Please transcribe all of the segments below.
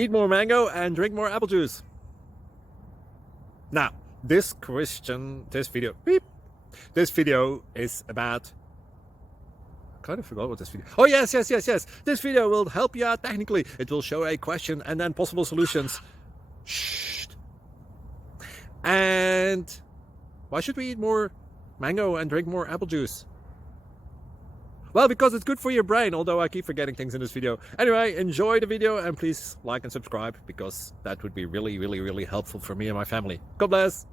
Eat more mango and drink more apple juice. Now, this video is about... I kind of forgot what this video... Oh, yes. This video will help you out technically. It will show a question and then possible solutions. Shh. And why should we eat more mango and drink more apple juice? Well, because it's good for your brain, although I keep forgetting things in this video. Anyway, enjoy the video and please like and subscribe, because that would be really helpful for me and my family. God bless!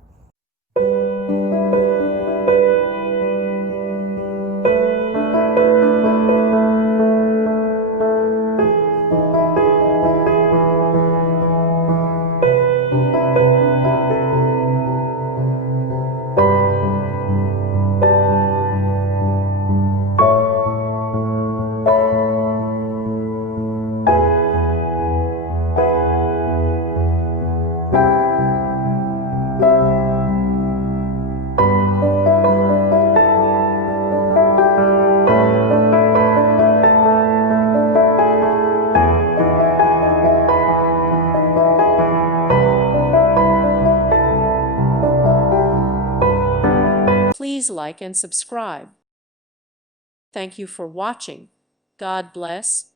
Please like and subscribe. Thank you for watching. God bless.